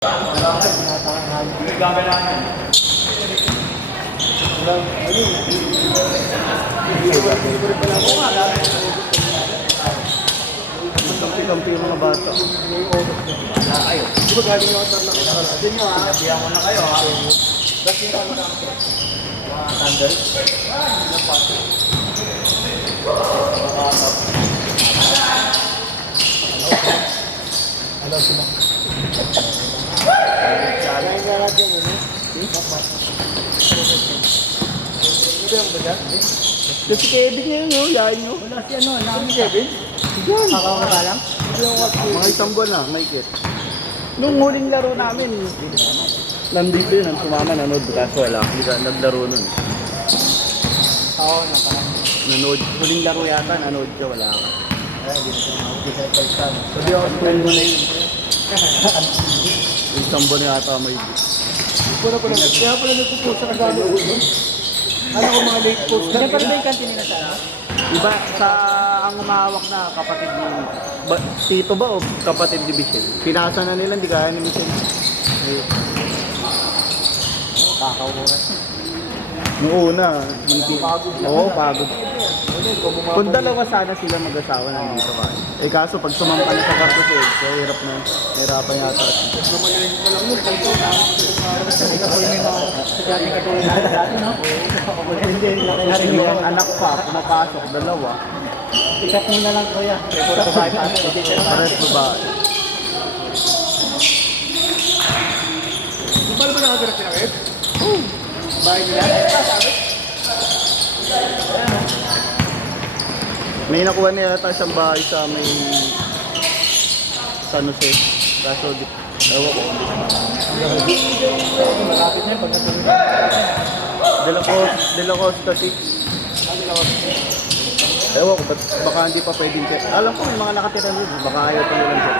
Kampi-kampi yung mga bata. Di ba galing yung atar na kita? Doon nyo ha. Sabihan mo na kayo ha. Dati yung kami na mga sandal. Ilang pato. Makakasap. Hello, sino? Kaya nga natin yun eh. Hindi ang baga? Si Kevin yun yun, yain nyo. Wala si ano, namin Kevin. Diyan. Kakawala lang? Mga isang buwan na, may kit. Nung huling laro namin, nandito yun, ang sumama, nanood. Kaso wala, hindi ka naglaro nun. Oo, nanood. Huling laro yata, nanood ka, wala ka. Sabi ako, friend mo na yun. Yung isang buwan yata may kit. Kaya pala nagpupo sa kagano. Ano ko mga late post. Ganyan pa rin ba yung kantin nila sana? Iba, sa ang umahawak na kapatid ni Tito ba o kapatid ni Michelle? Pinasa na nila, hindi kaya ni Michelle. Kakauran. Noong una, oo, pagod. Kung dalawa sana sila mag-asawa nandito ka. Eh kaso pag sumampa na sa karto si Ed, so hirap na, hirapan yata. Hindi, yung anak pa, pumapasok, dalawa. Ikat mo na lang kuya. Pares babae. Paano ba nakatira sila Ed? Oo. Bahay nila? May nakuha niya yata isang bahay sa may San Jose. Kaso, ewan ko. Malapit na yun pag natulog. De La Costa 6. Ewan ko, baka hindi pa pwedeng check. Alam ko may mga nakatira nyo. Baka ayaw pa nilang check.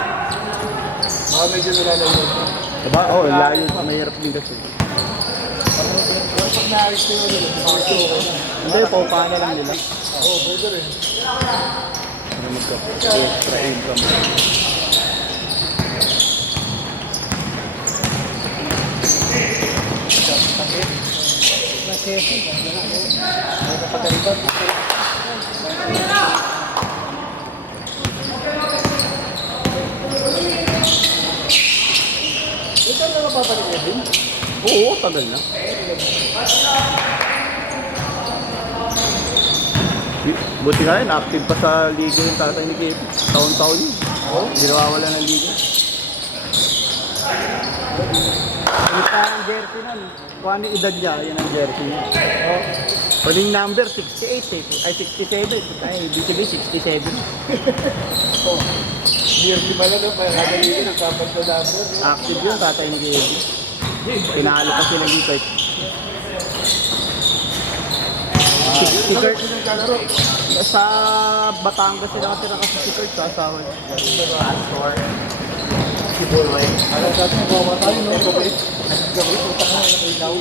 Baka medyo nalalayo. Diba? Oo, layo. Mahirap din kasi. Pag na-ayos ko yun, hindi, paupahan na lang nila. Oo, pwede rin. Para magka-extra income. Ito na napapalit din? Oo, tagal na. Buti nga yun, active pa sa liga yung tatay ni Kevin. Taon-taon yun. Hindi nawawala ng liga. Ito ang jersey nun. Kung ano edad niya, yun ang jersey niya. Huling number, 68 eh. Ay, 67. Ay, ibig sabihin, 67. Jersey pala no, para kadalitin ang kapag sa number. Active yun, tatay ni Kevin. Pinalo pa sila dito. Si Kurt, sa Batangas sila katira kasi si Kurt sa asawa niya. Si Bulway. Ano sa atin mo matalo no? Gabay utang na yung ilaw.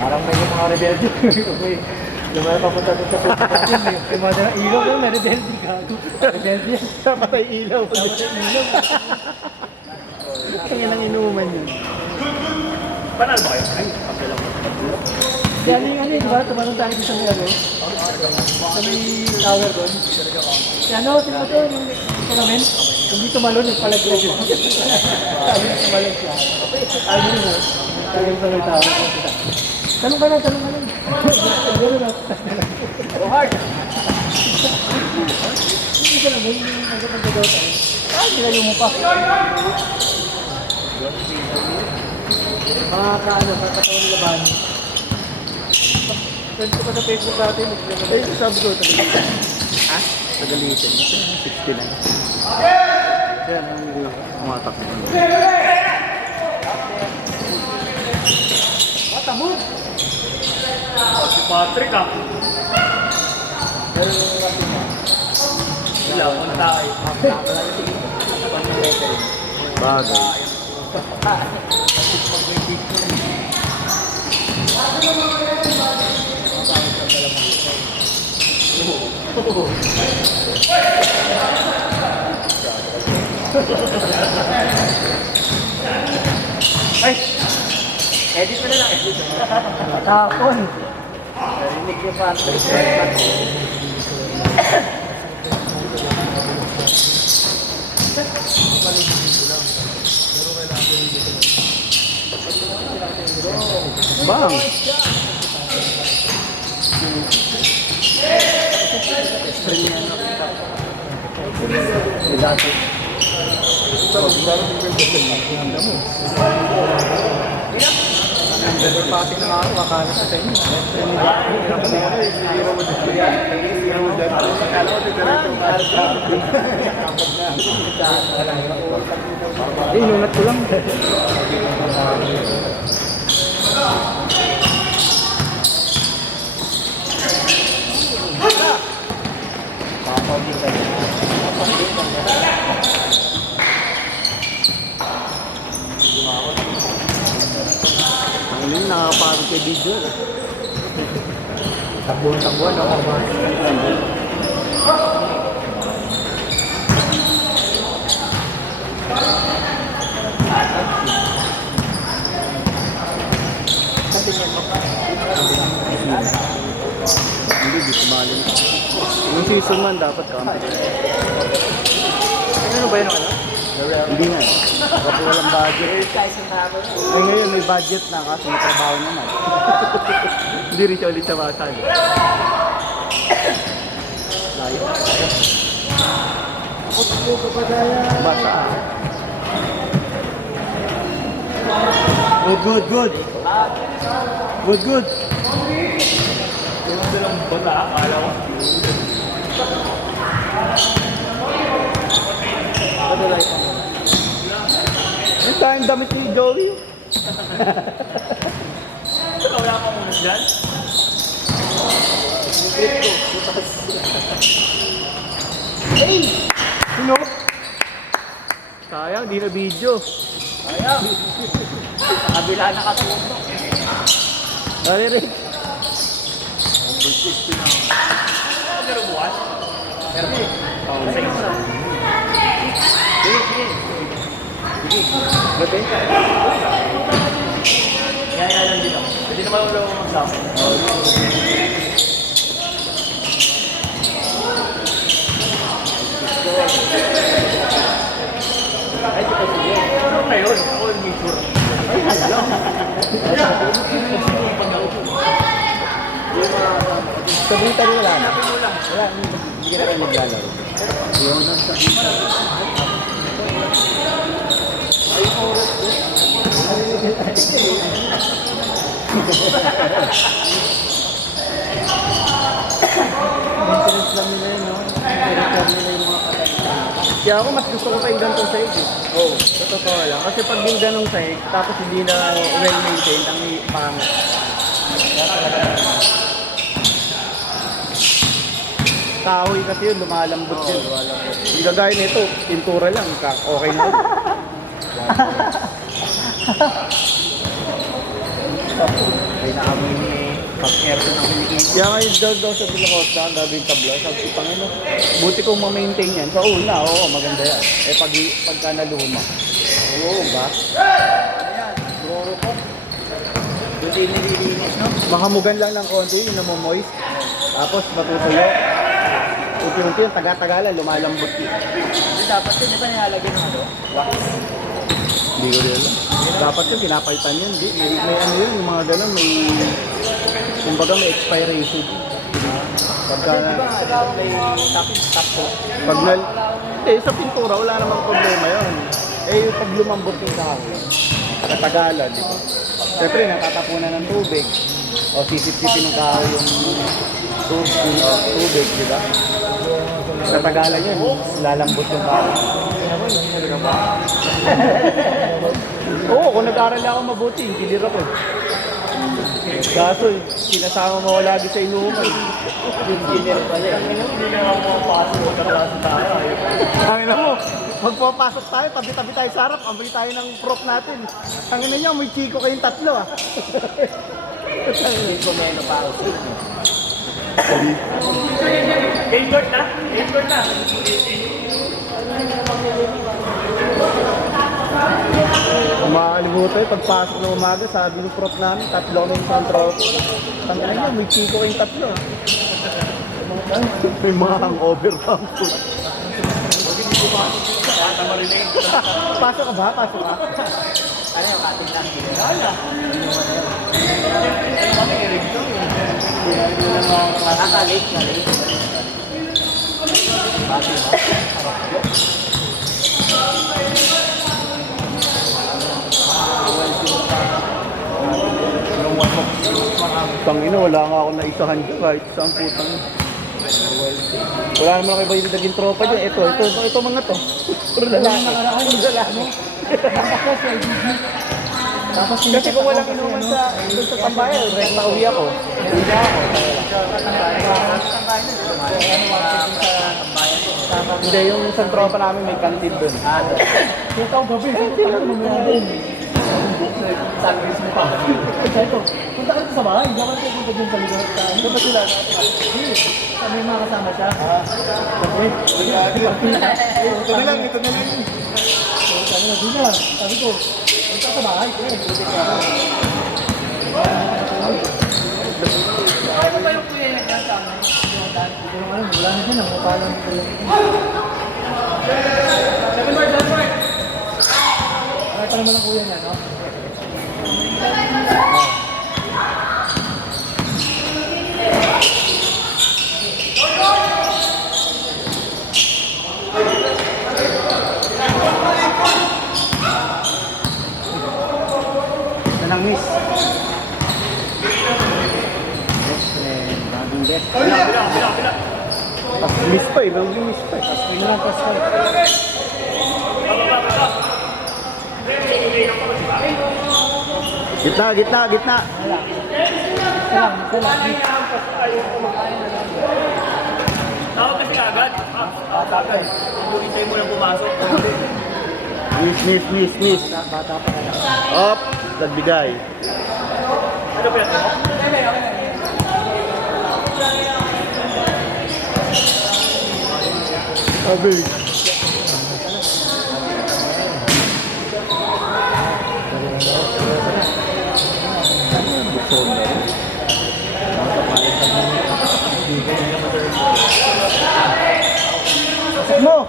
Parang may mga rebelde. Yung mga papunta doon sa pupunta. Yung mga ilaw doon, may rebelde ka. Rebelde yan. Napatay ilaw. Napatay ilaw. Kaya nang inuman yun. Panal ba kayo? Ay, kapila mo. Yan yung ano yun, diba? Tumanong tayo sa may ano? Sa may tower doon. Ano, sino to? Yung namin? Hindi tumalon, yung palaglag yun. Sabi na tumalon siya. Sabi na, sabi sa may tower. Tanong ka lang, tanong ka lang. Tanong ka lang. Oh, hard! Hindi ka naman, yung nagkakagaw tayo. Ah, sila mo pa. Mga kaano, kakatawa nila ba? Pwede ko pa sa Facebook natin. Eh, sabi ko, Tagalitan. Ha? Tagalitan. 69. Yan, ang umatak na. Matamod! Si Patrick ah. Pero yung natin mo. Wala, kung tayo. Bagay. Ay! Edit mo na lang, edit. Tapon. Narinig niyo pa. Bang. Pati na ako, akala sa sa inyo. Inunat ko lang. Ang yun, nakakapagod kay video. Takbuhan ako ba? Hindi, di sumali. Yung season man, dapat kampi. Ano ba yun ako? Hindi nga. Kasi walang budget. Guys, yung tama yun. Ay ngayon may budget na kasi may trabaho naman. Hindi rin siya ulit siya masali. Layo. Basa. Good. Good. Yung dalang bata, akala ko. Yung tayong damit ni Joey. Wala ka muna dyan? Hey! Sino? Sayang, di na video. Ayaw. Kabila na katutok. Dali rin. Pero bukas? Pero sa isa. Sige. Gabi? Yaya lang din ako. Hindi naman ulo ako magsama. Ay, ito pa sige. Ano ngayon? Ako yung picture. Ay, hello. Sa Bita rin wala na. Wala, hindi na kayo maglalaro. Yung nasa Bita. Ay, oras ko. Maintenance lang nila yun, no? I-record nila yung mga katay. Kaya ako mas gusto ko pa yung ganitong sahig eh. Oo, sa totoo lang. Kasi pag yung ganong sahig, tapos hindi na well-maintained, ang pangit. Kahoy kasi yun, lumalambot yun. Yung gagaya nito, pintura lang, okay na yun. Ay, naamoy ni pag-aircon ng Pilipinas. Kaya ngayon daw sa Pilacosta, gagawin tabla. Sabi ko, Panginoon, buti kong ma-maintain yan. Sa una, oo, maganda yan. Eh, pagka naluma. Oo, ba? Ayan, siguro po. Hindi nililinis, no? Makamugan lang ng konti, yung namomoist. Tapos matutuyo. Unti-unti yung taga-tagalan, lumalambot yun. Hindi dapat yun, di ba nilalagyan ng ano? Wax. Hindi ko rin alam. Dapat yung pinapalitan yun. Di, may ano yun, yung mga ganun, may... Kumbaga may expiration. Pagka... Di ba may top po? Pag hindi, sa pintura, wala namang problema yun. Eh, pag lumambot yung kahoy, katagalan, di ba? Siyempre, natatapunan ng tubig. O sisip-sipin ng kahoy yung tubig, di ba? Katagalan yun, lalambot yung kahoy. Oo, kung nag-aral ako mabuti, engineer ako. Kaso, sinasama mo lagi sa inuman. Engineer pala. Hindi na ako mapapasok sa klase tayo. Ang ina mo, magpapasok tayo, tabi-tabi tayo sa harap, amay tayo ng prof natin. Ang ina niyo, may chiko kayong tatlo ah. Hindi ko meno pa ako. Game court na? Game court na. buto eh, pagpasok ng umaga, sabi ng prof namin, tatlo kami sa antropo. Tangina niya, may chiko kayong tatlo. May mga hangover lang po. Pasok ka ba? Pasok ka? Ano yung ating lang? Nakalik. Tangina, wala nga ako naisahan dyan kahit saan putang. Wala naman ako iba yung naging tropa dyan. Ito mga to. Puro lalaki. Tapos Kasi kung walang inuman doon sa tambayan, rekta uwi ako. Hindi, yung isang tropa namin may kantin doon. ikaw gabi, mamaya din. Sandwich mo pa. Ito, punta ka dito sa bahay, hindi ako pupunta dyan sa lugar. Ano ba sila? Sa may mga kasama siya. Ito na lang. Sabi na, sabi ko, punta ka sa bahay. Ano ba yung kuya niya sa amin? Hindi ko alam, wala na dyan, ang mukhalan ko lang. Ano pa naman ang kuya niya, no? Nanang miss. Bagong best. Miss pa eh, bagong miss pa eh. Swing lang, swing. Gitna. Wala. Isa lang. Tawag kasi agad. Tatay. Hintay mo lang pumasok. Miss. Bata pa na. Up, nagbigay. Ano ba yan? Sabi. Mo!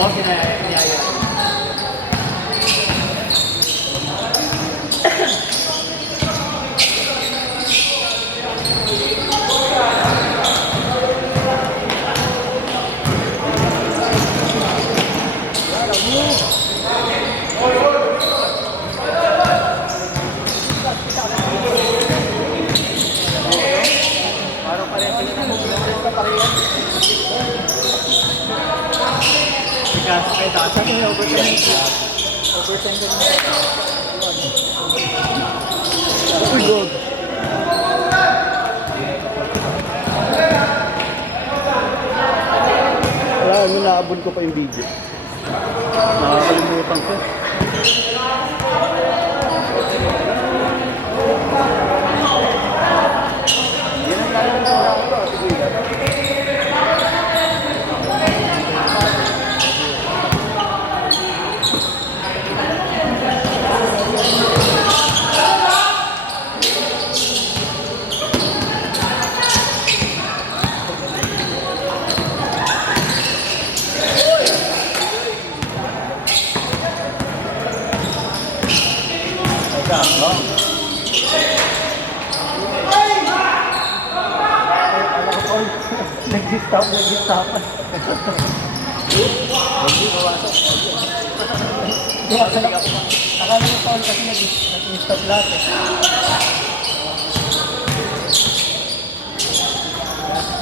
Okay na yan. Uy, God. Wala, naabol ko pa yung video. Nakakalimutan ko. Nag-stop. Akala ko Paul kasi nag-stop lahat eh.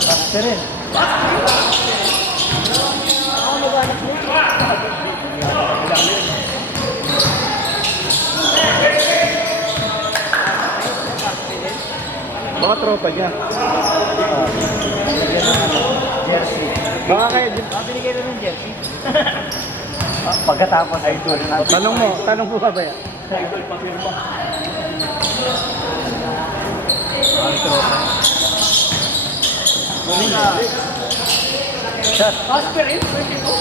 Bakit rin? Ako mag-anak mo? Baka tropa niya. Jersey. Baka kayo, Binigay na ng jersey. Pagkatapos idol. tanong mo ba ba yan? Idol pa firma. Aspirin? Pwede ko?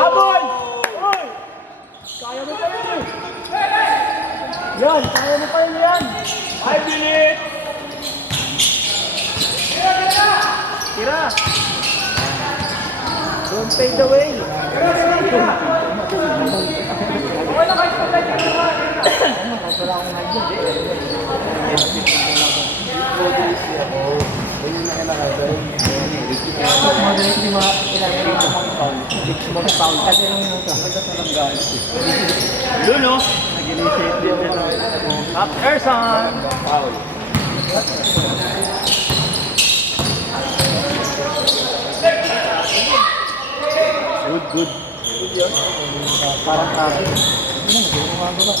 Habol! Uy! Kaya mo pa yun eh. Yan, kaya mo pa yun yan. 5 minutes! Tira! Don't fade away. Okay na kayo sa wala akong high Doon, no? Up Ersan! Good, good. Parang traffic. Hindi na, gumagawa.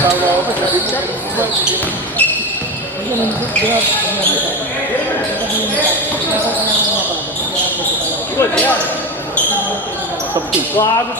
Tawa ako sa chat. Hindi naman, Good, yan. Something. Bago.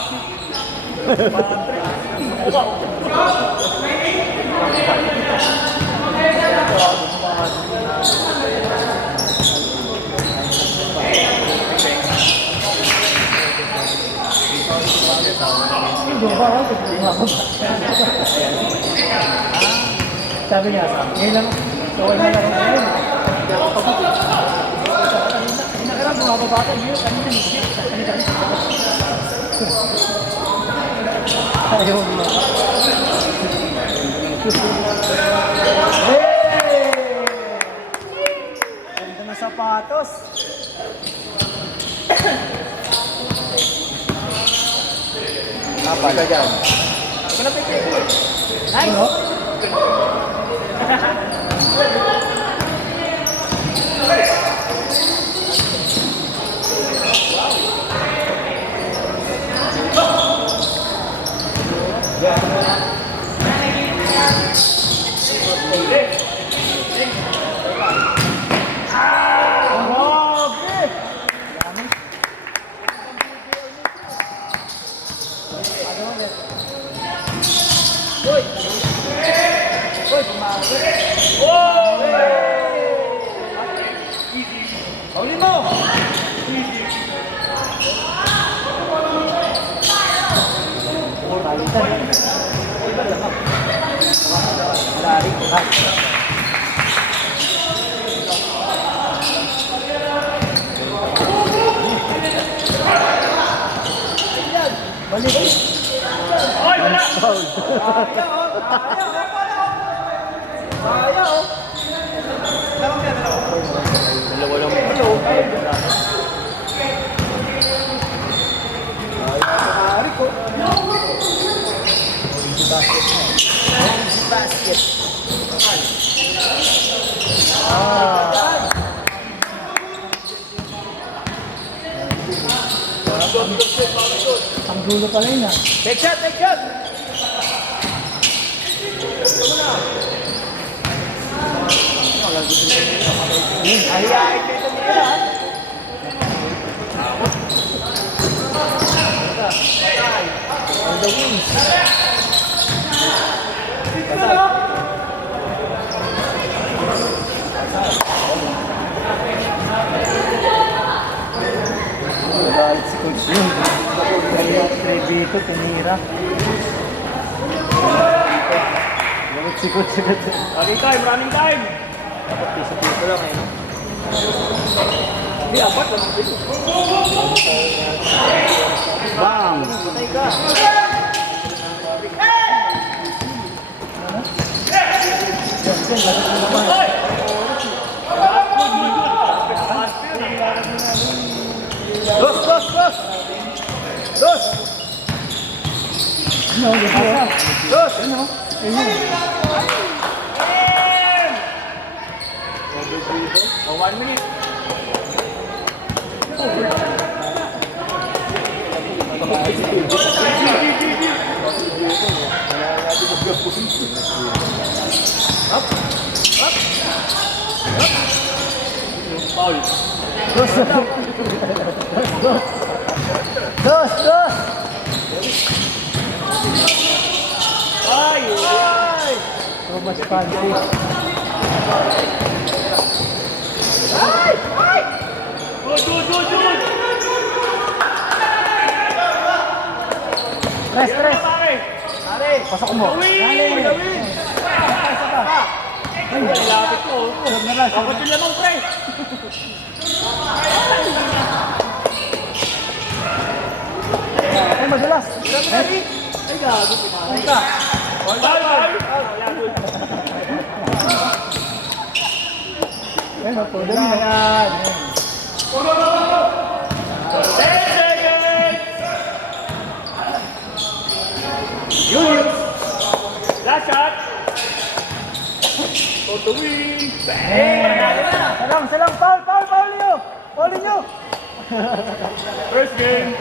sabi niya sa akin, ngayon lang, okay na lang ngayon. Nakarang mga babata, yun, kanina higit. Ayaw mo. Hey! Ganda na sapatos. Apa ka dyan? Nice! Pauli mo! Balik! Ay, wala! Kaya oh! Dalawa lang. Hello. Ari ko. Basket. Ang dulo pa rin ah. Take shot, take shot! Ayayin ko ito nila. On the wings. Galit si Coach yun. Kaya dito, tumira. Galit si Coach agad. Running time, running time! Dapat piso-piso lang eh. Hindi, apat lang. Bang! Patay ka. Ay! Dos, dos, dos! Dos! Ano, ganda. Dos! Ano? Ayun. Oh, 1 minute. Paul. Dos! Dos! Dos! Ay! Ay! So much fancy. Good! Press, press! Pare! Pasok mo. Gawin! Dali. Ay, lapit ko. Sunod na lang. Ako din lamang, pre. Ay, madulas. Ay, gago. Ay, ka. Bye! Ay, mapudo na yan. 10 seconds! Julius! Last shot! For the win! Bang! Salang, foul nyo! Foul nyo! First game!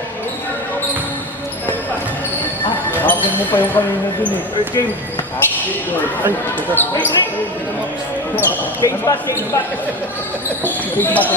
Akin mo pa yung kanina dun eh. First game! Ay, Wait! Change back! Big back.